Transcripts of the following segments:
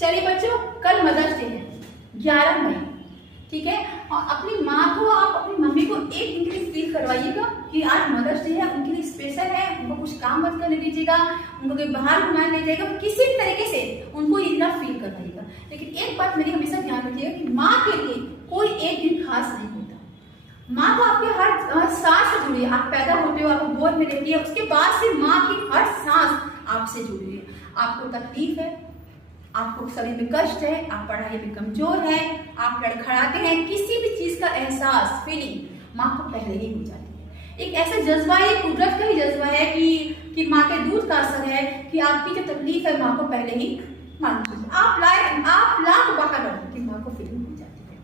चलिए बच्चों, कल मदर्स डे है 11 मई, ठीक है। और अपनी माँ को, आप अपनी मम्मी को एक दिन के लिए फील करवाइएगा कि आज मदर्स डे है, उनके लिए स्पेशल है। उनको कुछ काम मत करने दीजिएगा, उनको कहीं बाहर घुमाने ले जाएगा, किसी भी तरीके से उनको इतना फील करवाइएगा। लेकिन एक बात मेरी हमेशा ध्यान रखिएगा कि माँ के लिए कोई एक दिन खास नहीं होता। माँ तो आपके हर सांस से जुड़ी है। आप पैदा होते हो, आपको गोद में लेती है, उसके बाद से माँ की हर सांस आपसे जुड़ी है। आपको तकलीफ है, आपको शरीर में कष्ट है, आप पढ़ाई में कमजोर हैं, आप लड़खड़ाते हैं, किसी भी चीज का एहसास, फीलिंग माँ को पहले ही हो जाती है। एक ऐसा जज्बा है, कुदरत का ही जज्बा है कि माँ के दूध का असर है कि आपकी जो तकलीफ है माँ को पहले ही मालूम है। आप लाख बाहर रहो कि माँ को फीलिंग हो जाती है।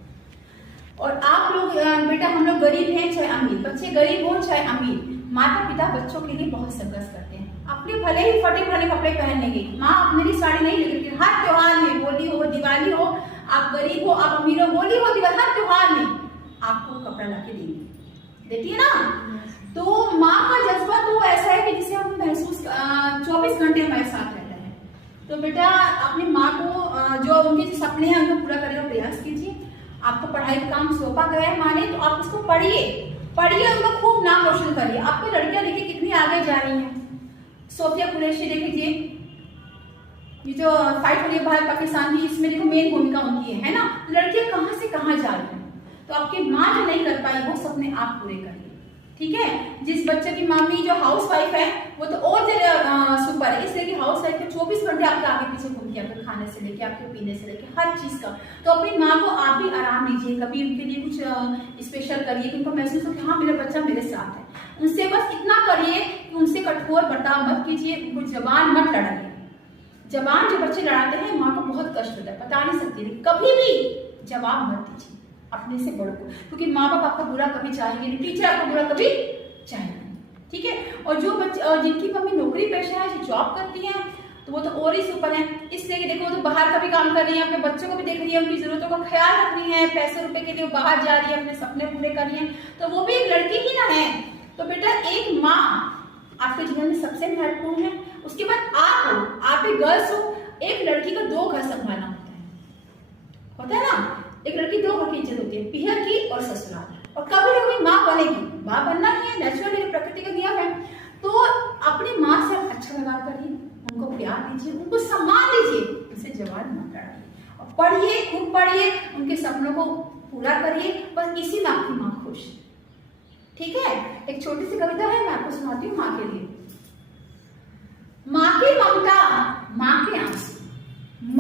और आप लोग बेटा, हम लोग गरीब हैं चाहे अमीर, बच्चे गरीब हो चाहे अमीर, माता पिता बच्चों के लिए बहुत संघर्ष करते हैं। अपने भले ही फटे फटे कपड़े पहन लेंगे, माँ अपने लिए साड़ी नहीं लेती, हर त्योहार में, होली हो, दिवाली हो, आप गरीब हो, आप अमीर हो, होली हो, दिवाली, हर त्योहार में आपको कपड़ा ला के देती है ना। तो माँ का जज्बा तो ऐसा है कि जिसे हम महसूस 24 घंटे हमारे साथ रहता है। तो बेटा, अपनी माँ को जो उनके जो सपने हैं उनको पूरा करने का प्रयास कीजिए। आपको पढ़ाई का काम सौंपा गया है माँ ने, तो आप उसको पढ़िए, उनका खूब नाम रोशन करिए। आपकी लड़कियां देखिए कितनी आगे जा रही हैं। सोफिया कुरैशी देख लीजिए, ये जो फाइट हो रही है भारत पाकिस्तान की, इसमें देखो मेन भूमिका उनकी है ना। लड़कियां कहां से कहां जा रही हैं। तो आपकी माँ जो नहीं कर पाई वो सपने आप पूरे करिए, ठीक है। जिस बच्चे की मम्मी जो हाउस वाइफ है वो तो और ज्यादा सुपर है, इसलिए कि हाउस वाइफ को 24 घंटे आपके आगे पीछे घूमती है, आपके खाने से लेके, आपके पीने से लेके, हर चीज का। तो अपनी माँ को आप भी आराम दीजिए, कभी उनके लिए कुछ स्पेशल करिए कि उनको महसूस हो कि हाँ मेरा बच्चा मेरे साथ है। उनसे बस इतना करिए कि उनसे कठोर बर्ताव मत कीजिए, उनको जबान मत लड़ाइए। जबान जो बच्चे लड़ाते हैं माँ को बहुत कष्ट होता है, बता नहीं सकती, कभी भी जवाब मत दीजिए अपने से बड़ों को, क्योंकि माँ बाप आपका बुरा कभी चाहेंगे नहीं, टीचर आपका बुरा कभी चाहेंगे नहीं, ठीक है। और जो बच्चे, और जिनकी मम्मी नौकरी पेशा है, जो जॉब करती हैं, तो वो तो और ही सुपर है। इसलिए कि देखो वो तो बाहर का भी काम कर रही है, अपने बच्चों को भी देख रही है, उनकी जरूरतों का ख्याल रख रही है, पैसे रुपए के लिए बाहर जा रही है, अपने सपने पूरे कर रही है, तो वो भी एक लड़की ही ना है। तो बेटा, एक माँ आपके जीवन में सबसे महत्वपूर्ण है। उसके बाद आप हो, आप एक गर्ल्स हो। एक लड़की को 2 घर संभालना होता है ना। एक लड़की 2 घर की इज्जत होती है, पीहर की और ससुराल। और कभी ना कभी माँ बनेगी, माँ बनना ही है, नेचुरल प्रकृति का नियम है। तो अपनी माँ से अच्छा व्यवहार करिए, उनको प्यार दीजिए, उनको सम्मान दीजिए, उनसे जवान मत लड़ाइए। और पढ़िए, खूब पढ़िए, उनके सपनों को पूरा करिए, बस इसी में आपकी माँ खुश, ठीक है। एक छोटी सी कविता है, मैं आपको सुनाती हूँ माँ के लिए। माँ की ममता, माँ के आंसू,